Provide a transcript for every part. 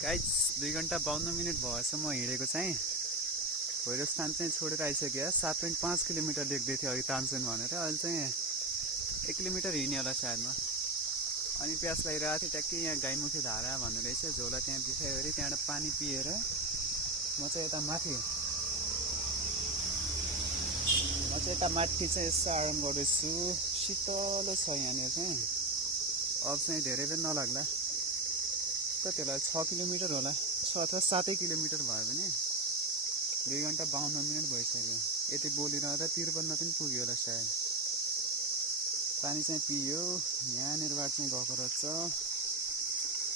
Guys 2 घण्टा 52 minute भएछ म हिँडेको चाहिँ। भैरवस्थान चाहिँ छोडेर आइसक्यो। 7.5 किलोमिटर देख्दै थियो अघि तानसेन भनेर, अहिले चाहिँ 1 किलोमिटर हिँड्ने होला सायद म। अनि प्यास लागिरहेको थियो, ट्याक्कै यहाँ गाईमुखे धारा भन्ने रहेछ, झोला त्यहाँ बिछायो अरे, त्यहाँबाट पानी पिएर म चाहिँ यता माथि चाहिँ यसो आराम गर्दैछु। शीतलो छ यहाँनिर चाहिँ। अब चाहिँ धेरै पनि नलाग्ला, कति होला 6 किलोमिटर होला, 6 अथवा 7 किलोमिटर भयो भने 2 घण्टा 52 मिनट भइसक्यो। यति बोलिरहँदा 53 पनि पुग्यो होला सायद। पानी चाहिँ पियो, यहाँनिरबाट चाहिँ गएको रहेछ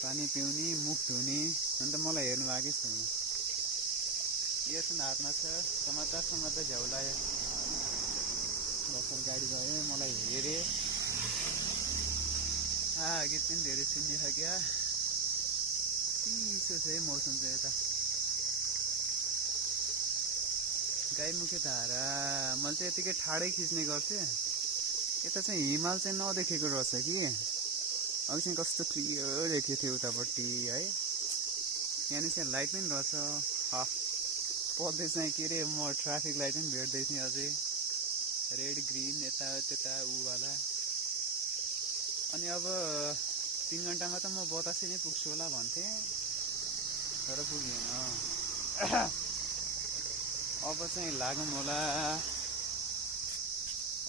पानी पिउने, मुख धुने। अन्त मलाई हेर्नु बाँकी छैन। इयरफोन हातमा छ, समात्दा झ्याउलायो। भर्खर गाडी गयो, मलाई हेरे। गीत पनि धेरै सुनिसक्यो। चिसो छ है मौसम चाहिँ यता। गाईमुखे धारा मैले चाहिँ यतिकै ठाडै खिच्ने गर्थेँ। यता चाहिँ हिमाल चाहिँ नदेखेको रहेछ कि। अघि चाहिँ कस्तो क्लियर देखेको थियो उतापट्टि है। यहाँनिर चाहिँ लाइट पनि रहेछ। पढ्दै चाहिँ के अरे म ट्राफिक लाइट पनि भेट्दै थिएँ अझै, रेड ग्रिन यता त्यता उवाला। अनि अब 3 घण्टामा त म बतासे नै पुग्छु होला भन्थेँ, तर पुगेन। अब चाहिँ लागौँ होला।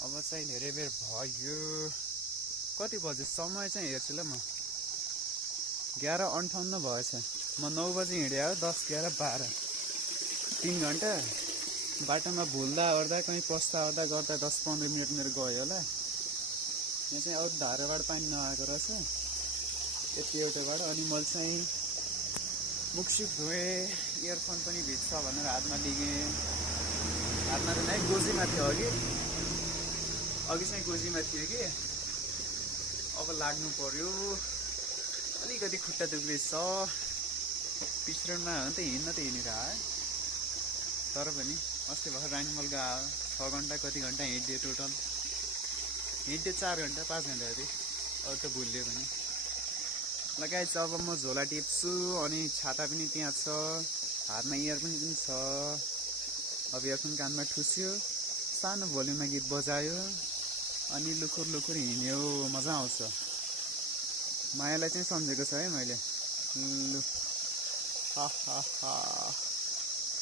अब चाहिँ धेरै बेर भयो। कति बजे समय चाहिँ हेर्छु ल म। 11:58 भएछ। म 9 बजे हिँडे हो, 10, 11, 12 3 घण्टा। बाटोमा भुल्दा ओर्दा कहीँ पस्दा गर्दा 10-15 मिनट मेरो गयो होला। यहाँ चाहिँ अरू धाराबाट पानी नआएको रहेछ यति एउटाबाट। अनि मैले चाहिँ मुखसुख धोएँ, इयरफोन पनि भिज्छ भनेर हातमा लिएँ। हातमा त नै गोजीमा थियो अघि चाहिँ गोजीमा थियो कि। अब लाग्नु पर्यो। अलिकति खुट्टा दुख्दैछ। पिछडमा हो भने त हिँडिरह। तर पनि अस्ति भर्खर रानीमल गयो, 6 घण्टा कति घण्टा हिँडिदियो टोटल। हिँड्यो 4 घण्टा 5 घण्टा अरे, अरू त भुलियो भने। लगाएछ अब म झोला टिप्छु। अनि छाता पनि त्यहाँ छ, हातमा इयरफोन पनि छ। अब इयरफोन कानमा ठुस्यो, सानो भोल्युममा गीत बजायो, अनि लुखुर हिँड्यो, मजा आउँछ। मायालाई चाहिँ सम्झेको छ है मैले। लु